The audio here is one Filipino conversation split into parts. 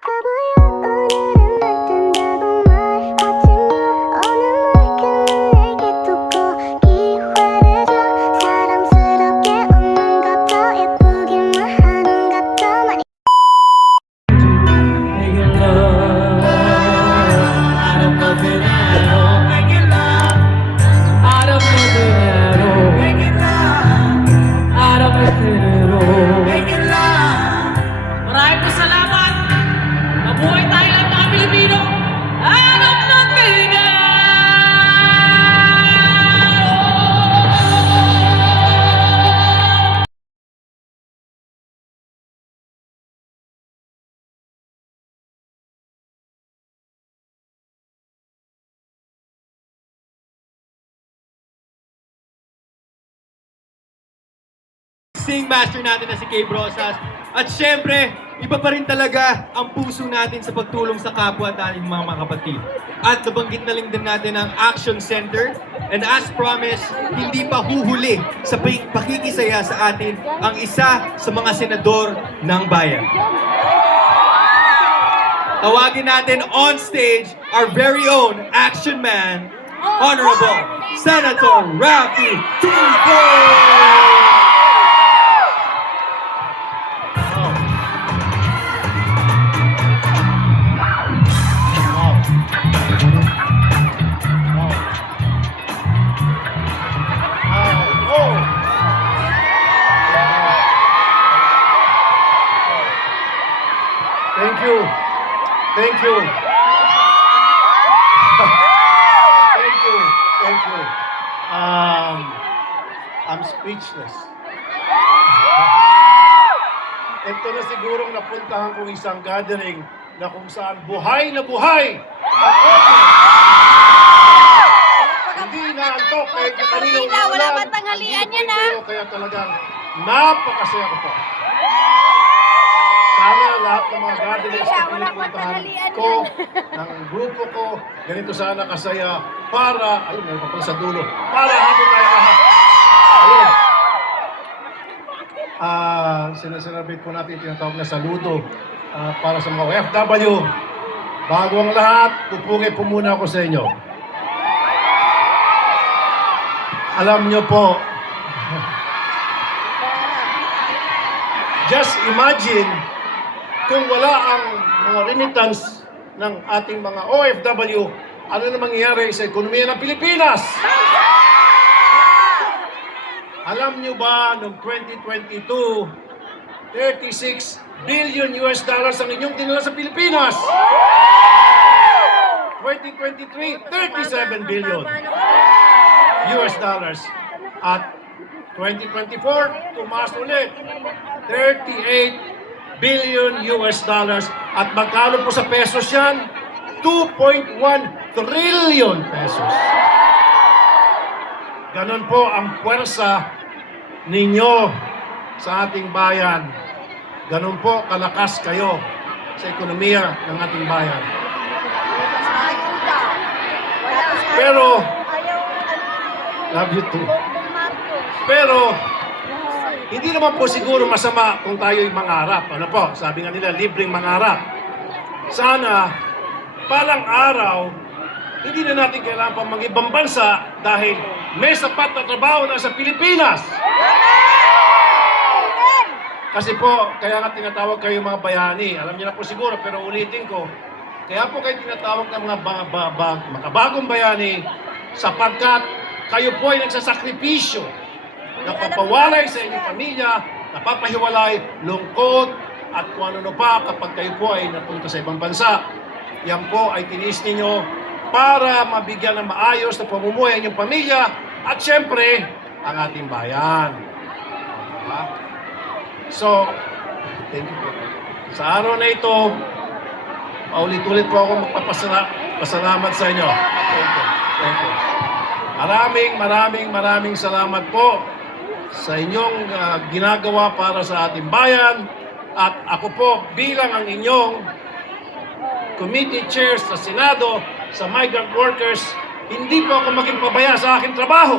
바보야 오늘은 날 뜬다고 말하지마 오늘 물결은 내게 돋고 기회를 줘 사랑스럽게 웃는 것도 예쁘기만 하는 것도 많이 Make it love. I don't nothing at all. Make it love. I don't nothing at all. Make it love. I don't nothing at all. Make it love. Maraming po salamat. Mabuhay tayo lahat mga Pilipino. I don't nothing at all. Sing master natin na si Kay Brosas. At syempre, iba pa rin talaga ang puso natin sa pagtulong sa kapwa at ating mga kapatid. At nabanggit na lang din natin ang Action Center. And as promised, hindi pa huhuli sa pakikisaya sa atin ang isa sa mga senador ng bayan. Tawagin natin on stage our very own action man, Honorable Senator Raffy Tulfo! Thank you. Thank you. Thank you. Thank you. I'm speechless. Ito na sigurong napuntahan kong isang gathering na kung saan buhay na buhay. At hindi naantok kahit na kaninang Wala ba tanghalian yan, ha? Kaya talagang napakasaya ko po. Sana lahat ng mga gatherings na pinupuntahan ko, ng grupo ko, ganito sana kasaya para, ayun, meron pa pala sa dulo, para hapon tayo lahat. Ayun. Sinasarabit po natin yung tinatawag na saludo para sa mga OFW. Bago ang lahat, pupungit po muna ako sa inyo. Alam nyo po, just imagine kung wala ang mga remittance ng ating mga OFW, ano na mangyayari sa ekonomiya ng Pilipinas? Alam nyo ba, noong 2022, 36 billion US dollars ang inyong dinala sa Pilipinas? 2023, 37 billion US dollars. At 2024, tumaas ulit, 38 billion US dollars. At magkano po sa pesos yan? 2.1 trillion pesos. Ganon po ang puwersa ninyo sa ating bayan. Ganon po kalakas kayo sa ekonomiya ng ating bayan. Pero, love you too. Pero, hindi naman po siguro masama kung tayo'y mangarap. Ano po? Sabi nga nila, libreng mangarap. Sana, palang araw, hindi na natin kailangan pang mag-ibang bansa dahil may sapat na trabaho na sa Pilipinas. Kasi po, kaya nga tinatawag kayo mga bayani. Alam niyo na po siguro, pero ulitin ko. Kaya po kayo tinatawag ng mga makabagong bayani sapagkat kayo po ay nagsasakripisyo. Napapawalay sa inyong pamilya, napapahiwalay, lungkot, at kung ano pa kapag kayo po ay napunta sa ibang bansa. Yan po ay tiniis ninyo para mabigyan ng maayos na pamumuhay ang inyong pamilya at syempre, ang ating bayan. Diba? So, thank you po. Sa araw na ito, paulit-ulit po ako magpapasalamat sa inyo. Thank you. Thank you. Maraming salamat po sa inyong ginagawa para sa ating bayan. At ako po bilang ang inyong committee chair sa Senado, sa migrant workers, hindi po ako maging pabaya sa aking trabaho.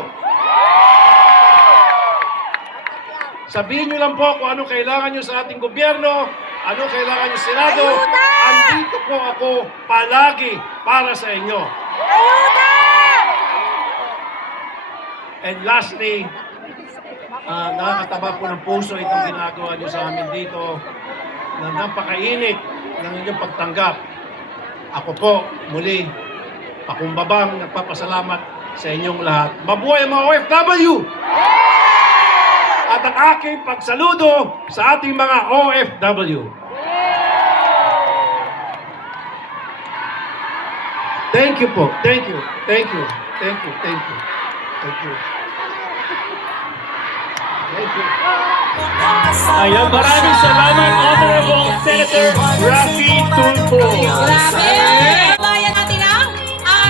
Sabihin nyo lang po kung ano kailangan nyo sa ating gobyerno, ano kailangan nyo sa Senado, po ako palagi para sa inyo. And lastly, nakakataba po ng puso itong ginagawa niyo sa amin dito na napakainit ng inyong pagtanggap. Ako po, muli, pakumbabang nagpapasalamat sa inyong lahat. Mabuhay ang mga OFW! At ang aking pagsaludo sa ating mga OFW. Thank you po. Thank you. Thank you. Thank you. Thank you. Thank you. Thank you. Ayan, maraming salamat, Honorable Senator Raffy Tulfo. Grabe! Bayan natin ang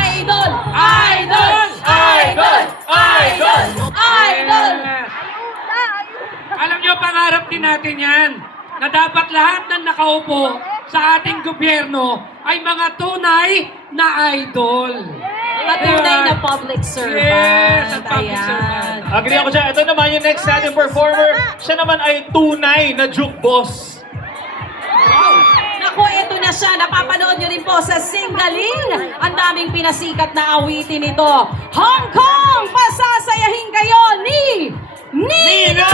idol! Idol! Idol! Idol! Idol! Alam nyo, pangarap din natin yan na dapat lahat ng nakaupo sa ating gobyerno ay mga tunay na idol. Patunay na public servant. Yes, ang public Ayan. servant. Agree ako dyan. Ito naman yung next natin performer. Siya naman ay tunay na juke boss. Naku, ito na siya. Napapanood nyo rin po sa Singaling. Ang daming pinasikat na awitin nito. Hong Kong! Pasasayahin kayo ni Nina!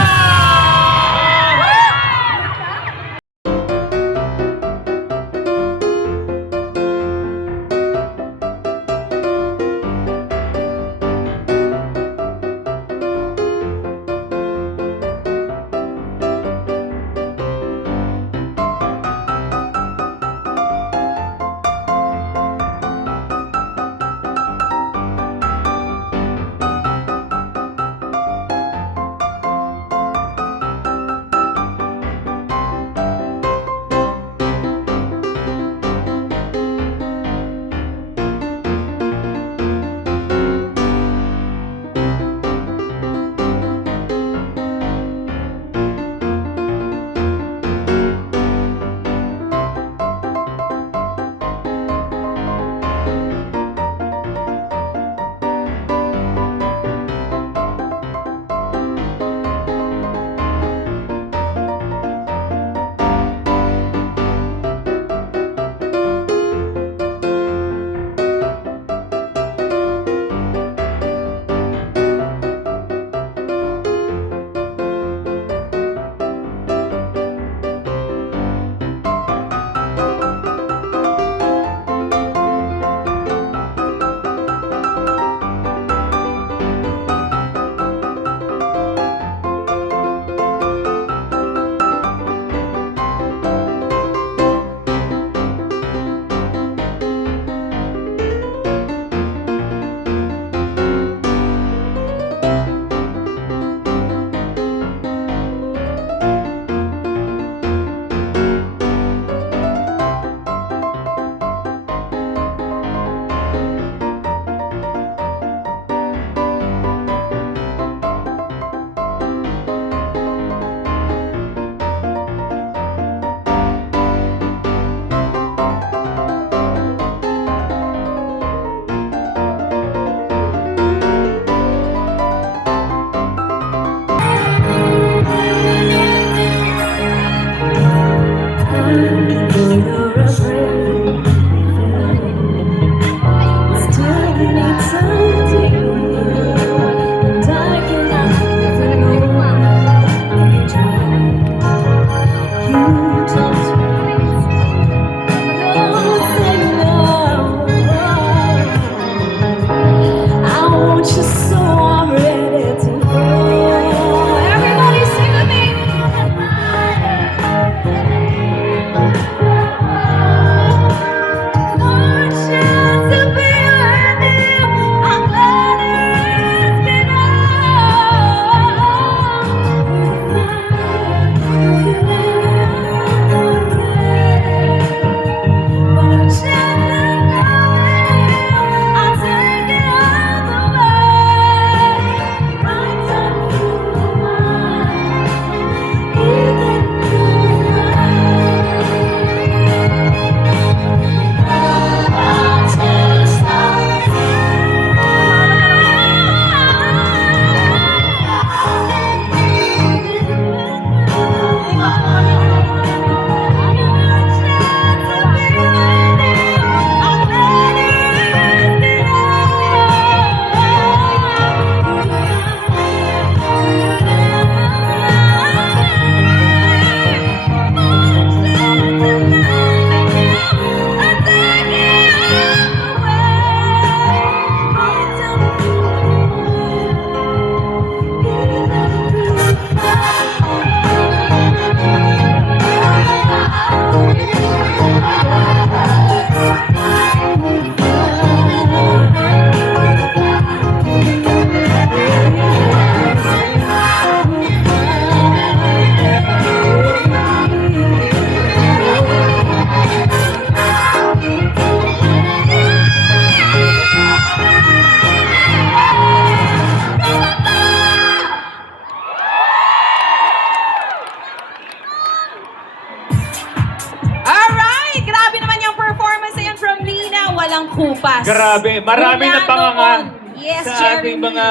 from Nina, walang kupas. Grabe, marami Mula na pangangan noon. Yes, sa ating Jeremy. mga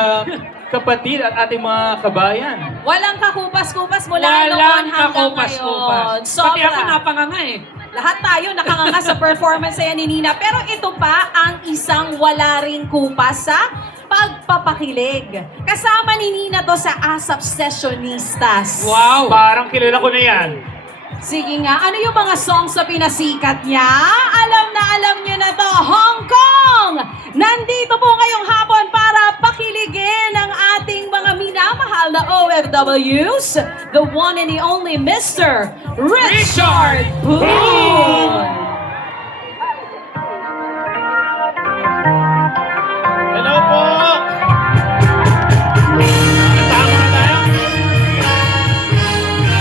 kapatid at ating mga kabayan. Walang kakupas-kupas mula Walang noon hanggang kakupas-kupas. ngayon. Pati ako Sobra. napanganga eh. Lahat tayo nakanganga sa performance na yan ni Nina. Pero ito pa ang isang wala ring kupas sa pagpapakilig. Kasama ni Nina to sa ASAP Sessionistas. Wow! Parang kilala ko na yan. Sige nga, ano yung mga songs na pinasikat niya? Alam niyo na to, Hong Kong! Nandito po ngayong hapon para pakiligin ang ating mga minamahal na OFWs, the one and the only Mr. Richard Boone! Hello po! Tama na tayo?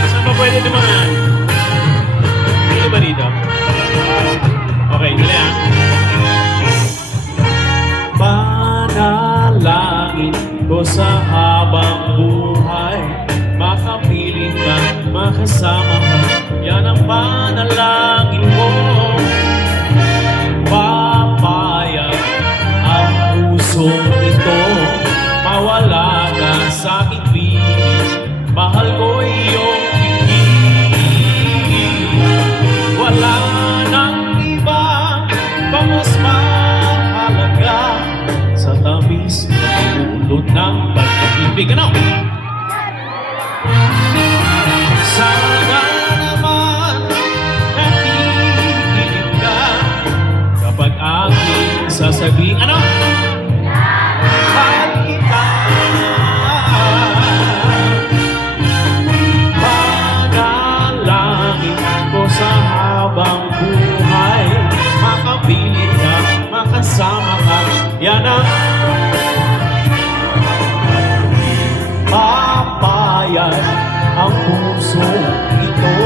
Saan ba pwede dumaan? Dito ba dito? Okay, dali ah. Panalangin ko sa habang buhay, makapiling ka, makasama ka, yan ang panalangin ko. Papayag ang pusong ito, mawala ka sa aking piling, mahal ko iyong higit. Wala nang iba pa mas mahalaga sa tamis na ulot ng pag-ibig. Ano? Sana naman nakikinig ka kapag aking sasabihin, ano? Mahal kita. Panalangin ko sa habang buhay, makapilit ka, makasama ka, yan ang papayag ang puso ito,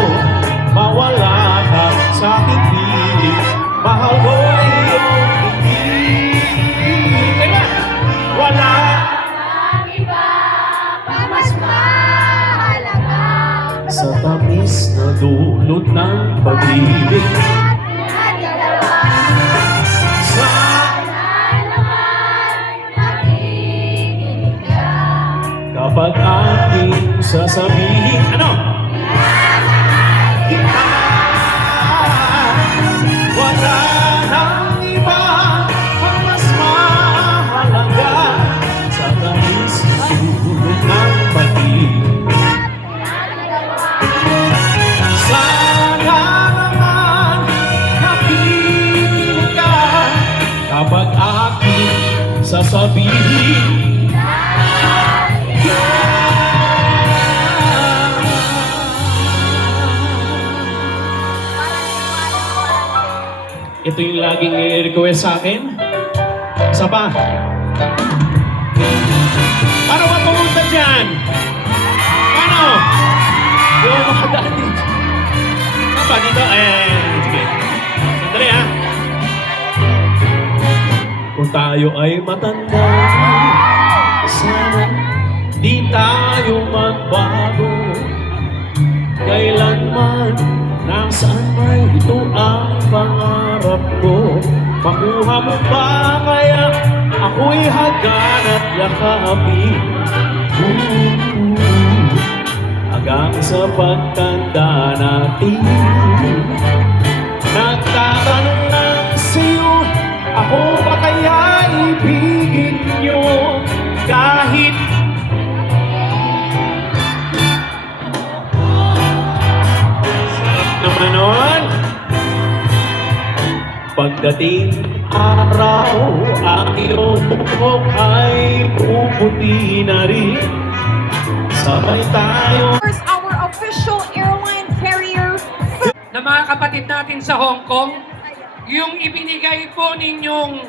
mawala ka sa aking piling, mahal ko iyong higit. Teka, wala. Sa tamis na dulot ng pag-ibig, sa kapag aking sasabihin, ano? Kita, wala nang iba ang mas mahalaga sa tamis na dulot ng pag-ibig. Sana naman nakikinig ka kapag aking sasabihin, ito yung laging request sa akin. Isa pa. Paano ka pumunta dyan? Paano? Di mo makadaan dito. Ano ba dito? Sige. Sandali ha. Kung tayo ay matanda, sana di tayo magbago. Kailanman, nasaan may ito ang pangarap ko. Makuha mo ba kaya ako'y hagan at yakapin? Hanggang sa pagtanda natin, nagtatanong lang sa'yo, ako ba kaya ibigin nyo kahit naman nun? Pagdating araw, ang iyong buhok ay puputi na rin. Sabay tayo. Here's our official airline carrier. Na mga kapatid natin sa Hong Kong, yung ibinigay po ninyong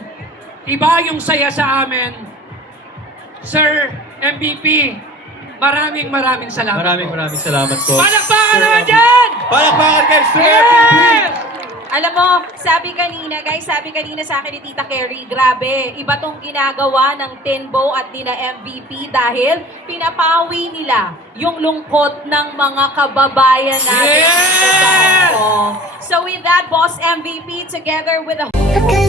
iba yung saya sa amin. Sir MVP, maraming salamat. Maraming salamat po. Palakpakan naman dyan! Palakpakan kay Sir Yes! Alam mo, sabi kanina sa akin ni Tita Carrie, grabe, iba tong ginagawa ng Tenbo at ni na MVP dahil pinapawi nila yung lungkot ng mga kababayan natin dito sa Hong Kong. So with that, Boss MVP together with the Look at